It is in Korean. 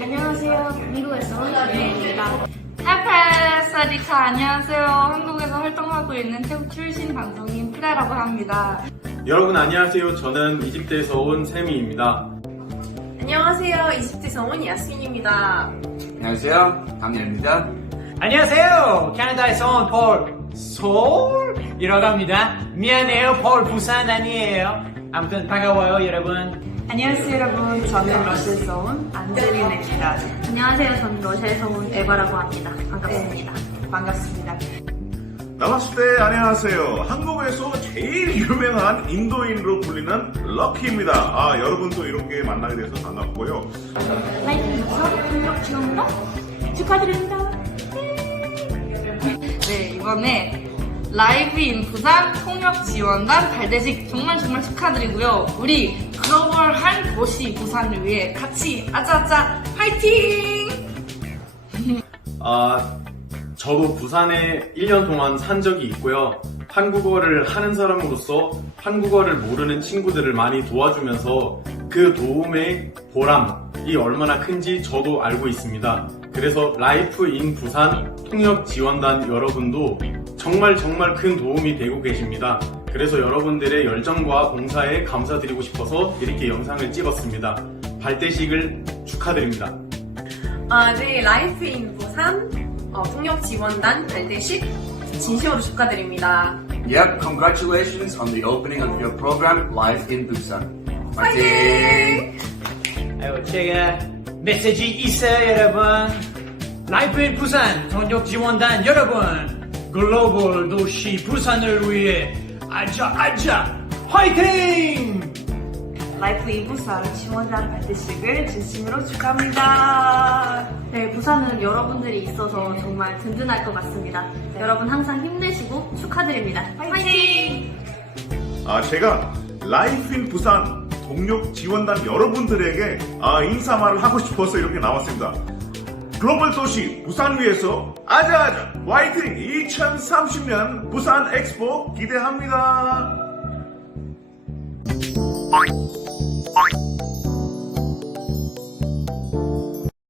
안녕하세요. 미국에서 온 유혜입니다. 하이파이 사디카 안녕하세요. 한국에서 활동하고 있는 태국 출신 방송인 프라라고 합니다. 여러분 안녕하세요. 저는 이집트에서 온 세미입니다. 안녕하세요. 이집트에서 온 야스민입니다. 안녕하세요. 강렬입니다. 안녕하세요. 캐나다에서 온 폴. 서울 이라고 합니다. 미안해요. 폴 부산 아니에요. 아무튼 반가워요, 여러분. 안녕하세요 여러분. 저는 러시아에서 온 안젤리나입니다. 안녕하세요. 저는 러시아에서 온 에바라고 합니다. 반갑습니다. 반갑습니다. 나마스테 안녕하세요. 한국에서 제일 유명한 인도인으로 불리는 럭키입니다. 아 여러분도 이렇게 만나게 돼서 반갑고요. 라이프에서 등록 지원과 축하드립니다. 네 이번에 라이브 인 부산 통역 지원단 발대식 정말 정말 축하드리고요. 우리 글로벌한 도시 부산을 위해 같이 아자아자 파이팅! 아, 저도 부산에 1년 동안 산 적이 있고요. 한국어를 하는 사람으로서 한국어를 모르는 친구들을 많이 도와주면서 그 도움의 보람이 얼마나 큰지 저도 알고 있습니다. 그래서 라이프 인 부산 통역 지원단 여러분도 정말 정말 큰 도움이 되고 계십니다. 그래서 여러분들의 열정과 봉사에 감사드리고 싶어서 이렇게 영상을 찍었습니다. 발대식을 축하드립니다. 아, 네, 라이프 인 부산 어, 통역 지원단 발대식 진심으로 축하드립니다. Yep, congratulations on the opening of your program live in Busan. 파이팅! 아유, 제가 메시지 있어요, 여러분. 라이프인 부산 통역 지원단 여러분. 글로벌 도시 부산을 위해 아자 아자 화이팅! 라이프 인 부산 지원단 발대식을 진심으로 축하합니다. 네, 부산은 여러분들이 있어서 정말 든든할 것 같습니다. 여러분 항상 힘내시고 축하드립니다. 화이팅! 아 제가 라이프인 부산 동력 지원단 여러분들에게 아, 인사말을 하고 싶어서 이렇게 나왔습니다. 글로벌 도시 부산 위에서 아자아자 화이팅 2030년 부산 엑스포 기대합니다.